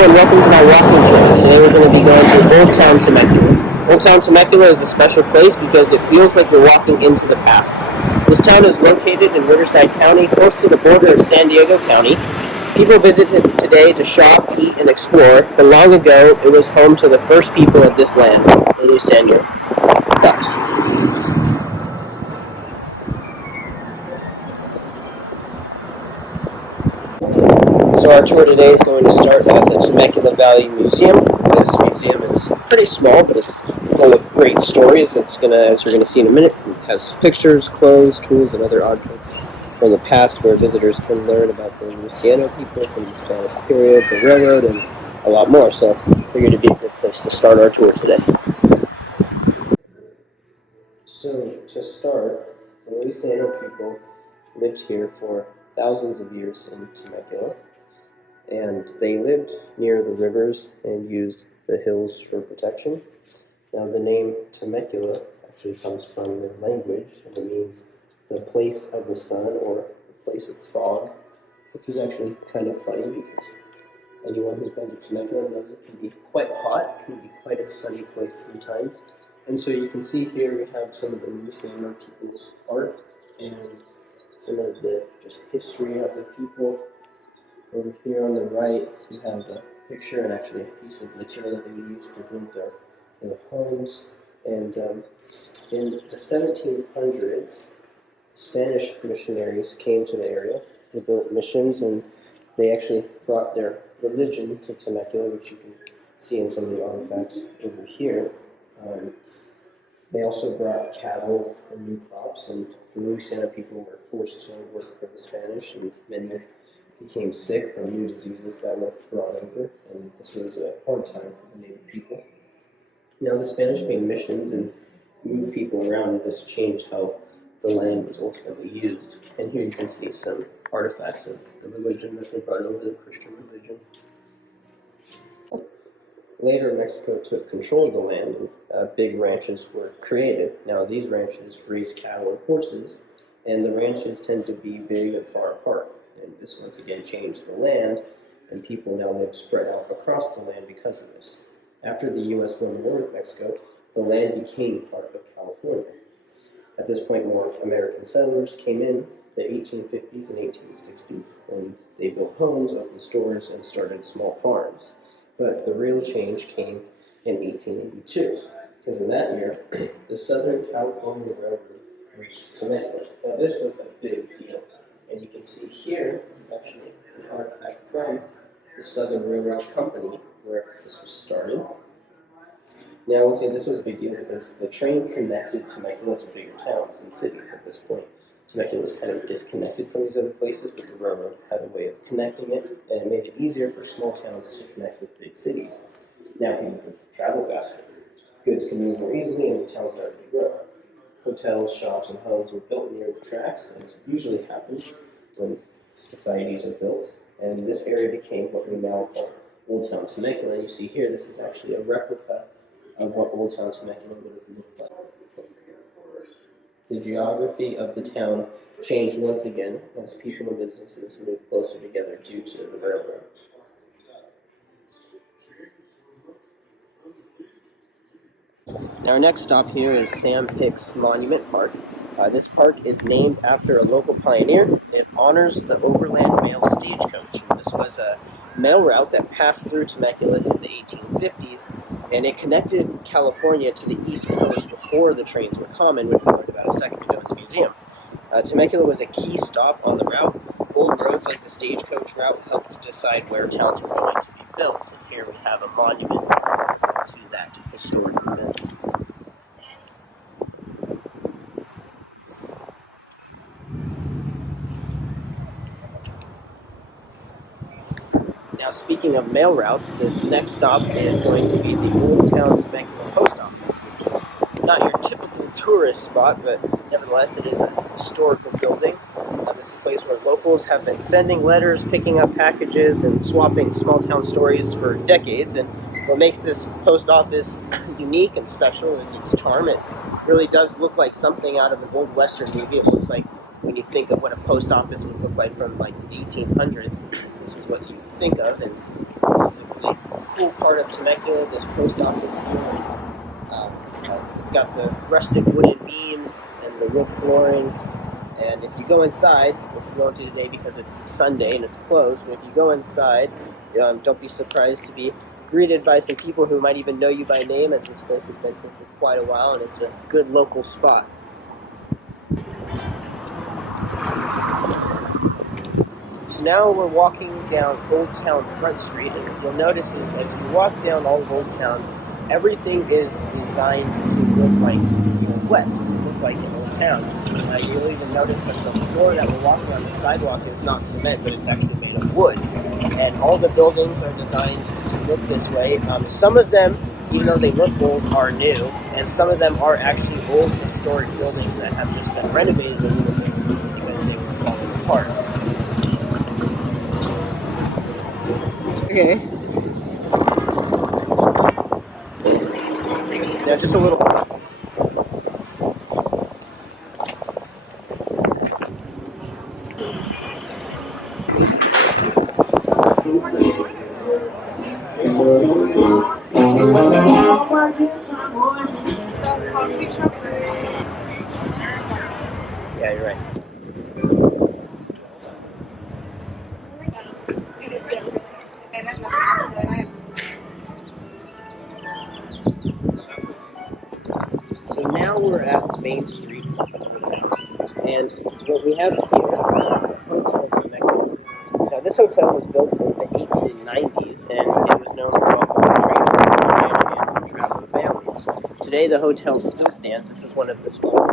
and welcome to my walking trip. Today we're going to be going to Old Town Temecula. Old Town Temecula is a special place because it feels like you're walking into the past. This town is located in Riverside County, close to the border of San Diego County. People visit it today to shop, eat, and explore, but long ago it was home to the first people of this land, the Lusanian. So our tour today is going to start at the Temecula Valley Museum. This museum is pretty small, but it's full of great stories. It's gonna, as you're going to see in a minute, it has pictures, clothes, tools, and other objects from the past where visitors can learn about the Luciano people from the Spanish period, the railroad, and a lot more. So I figured it'd be a good place to start our tour today. So to start, the Luciano people lived here for thousands of years in Temecula. And they lived near the rivers and used the hills for protection. Now the name Temecula actually comes from their language, and it means the place of the sun or the place of fog, which is actually kind of funny because anyone who's been to Temecula knows it can be quite hot, it can be quite a sunny place sometimes. And so you can see here we have some of the Louisiana people's art and some of the just history of the people. Over here on the right, you have a picture and actually a piece of material that they used to build their homes. And in the 1700s, Spanish missionaries came to the area. They built missions and they actually brought their religion to Temecula, which you can see in some of the artifacts over here. They also brought cattle and new crops, and the Louisiana people were forced to work for the Spanish, and many became sick from new diseases that were brought over, and this was a hard time for the native people. Now the Spanish made missions and moved people around, and this changed how the land was ultimately used. And here you can see some artifacts of the religion that they brought over, the Christian religion. Later, Mexico took control of the land, and big ranches were created. Now these ranches raised cattle and horses, and the ranches tend to be big and far apart. And this once again changed the land, and people now live spread out across the land because of this. After the U.S. won the war with Mexico, the land became part of California. At this point, more American settlers came in the 1850s and 1860s, and they built homes, opened stores, and started small farms. But the real change came in 1882, because in that year, the Southern California Railroad reached Temecula. Now this was a big deal. And you can see here is actually an artifact from the Southern Railroad Company where this was started. Now I would say this was a big deal because the train connected Temecula to bigger towns and cities at this point. Temecula was kind of disconnected from these other places, but the railroad had a way of connecting it, and it made it easier for small towns to connect with big cities. Now people could travel faster. Goods could move more easily, and the town started to grow. Hotels, shops, and homes were built near the tracks, as usually happens when societies are built. And this area became what we now call Old Town Temecula. And you see here, this is actually a replica of what Old Town Temecula would have looked like. The geography of the town changed once again as people and businesses moved closer together due to the railroad. Now our next stop here is Sam Hicks Monument Park. This park is named after a local pioneer. It honors the overland mail stagecoach. This was a mail route that passed through Temecula in the 1850s, and it connected California to the East Coast before the trains were common, which we learned about a second ago in the museum. Temecula was a key stop on the route. Old roads like the stagecoach route helped decide where towns were going to be built, and here we have a monument to that historic event. Now, speaking of mail routes, this next stop is going to be the Old Town Temecula Post Office, which is not your typical tourist spot, but nevertheless it is a historical building. This is a place where locals have been sending letters, picking up packages, and swapping small town stories for decades. And what makes this post office unique and special is its charm. It really does look like something out of an old Western movie. It looks like when you think of what a post office would look like from like the 1800s, this is what you think of. And This is a really cool part of Temecula, this post office here. It's got the rustic wooden beams and the wood flooring. And if you go inside, which we won't do today because it's Sunday and it's closed, but if you go inside, don't be surprised to be greeted by some people who might even know you by name, as this place has been here for quite a while and it's a good local spot. So now we're walking down Old Town Front Street, and what you'll notice is as you walk down all of Old Town, everything is designed to look like West, look like an Old Town. You'll even notice that the floor that we're walking on, the sidewalk, is not cement, but it's actually made of wood. And all the buildings are designed to look this way. Some of them, even though they look old, are new, and some of them are actually old historic buildings that have just been renovated a little bit because they were falling apart. Okay. Yeah, just a little. Yeah, you're right. So now we're at Main Street, and what we have here is the Hotel Temecula. Now, this hotel was built in the 1890s, and it was known for welcoming tradesmen, ranch hands, and traveling families. Today, the hotel still stands. This is one of the spots.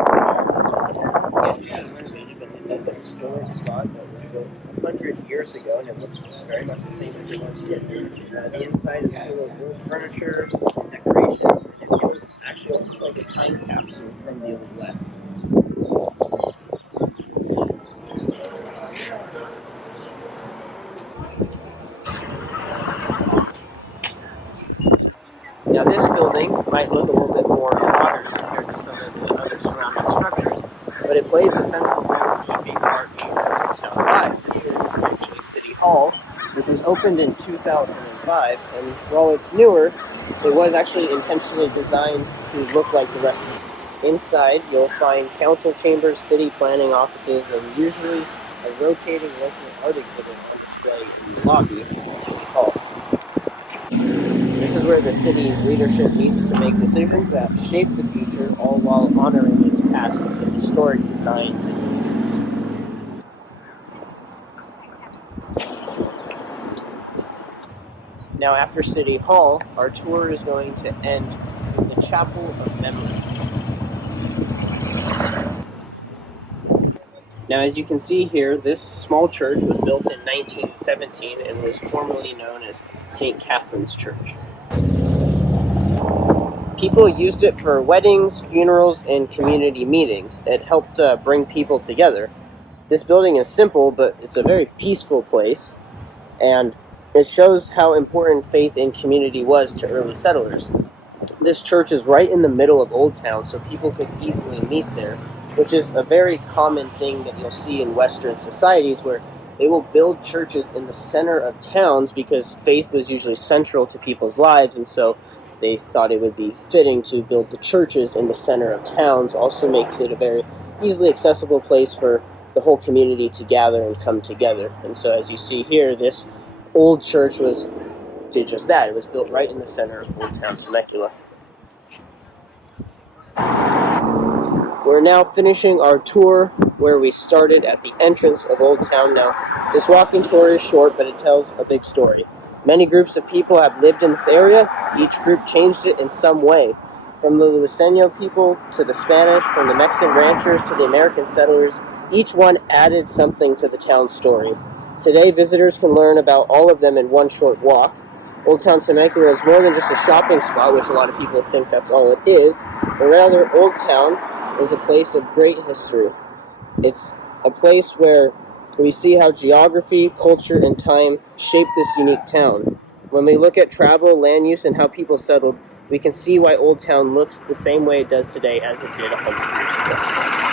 Yes, it's been renovated, but this is a historic spot that was built 100 years ago, and it looks very much the same as it once did. The inside is full of wood furniture and decorations, and it feels actually almost like a time capsule from the Old West. Now, this building might look a little bit more modern compared to some of the other surrounding structures, but it plays a central role in keeping our town alive. This is actually City Hall, which was opened in 2005, and while it's newer, it was actually intentionally designed to look like the rest of it. Inside, you'll find council chambers, city planning offices, and usually a rotating local art exhibit on display in the lobby of City Hall. This is where the city's leadership meets to make decisions that shape the future, all while honoring its past with the historic designs and features. Now, after City Hall, our tour is going to end with the Chapel of Memories. Now, as you can see here, this small church was built in 1917 and was formerly known as St. Catherine's Church. People used it for weddings, funerals, and community meetings. It helped bring people together. This building is simple, but it's a very peaceful place, and it shows how important faith and community was to early settlers. This church is right in the middle of Old Town, so people could easily meet there, which is a very common thing that you'll see in Western societies, where they will build churches in the center of towns because faith was usually central to people's lives, and so they thought it would be fitting to build the churches in the center of towns. Also makes it a very easily accessible place for the whole community to gather and come together. And so as you see here, this old church did just that. It was built right in the center of Old Town Temecula. We're now finishing our tour where we started at the entrance of Old Town. Now, this walking tour is short, but it tells a big story. Many groups of people have lived in this area. Each group changed it in some way. From the Luiseno people to the Spanish, from the Mexican ranchers to the American settlers, each one added something to the town's story. Today, visitors can learn about all of them in one short walk. Old Town Temecula is more than just a shopping spot, which a lot of people think that's all it is, but rather Old Town is a place of great history. It's a place where we see how geography, culture, and time shape this unique town. When we look at travel, land use, and how people settled, we can see why Old Town looks the same way it does today as it did 100 years ago.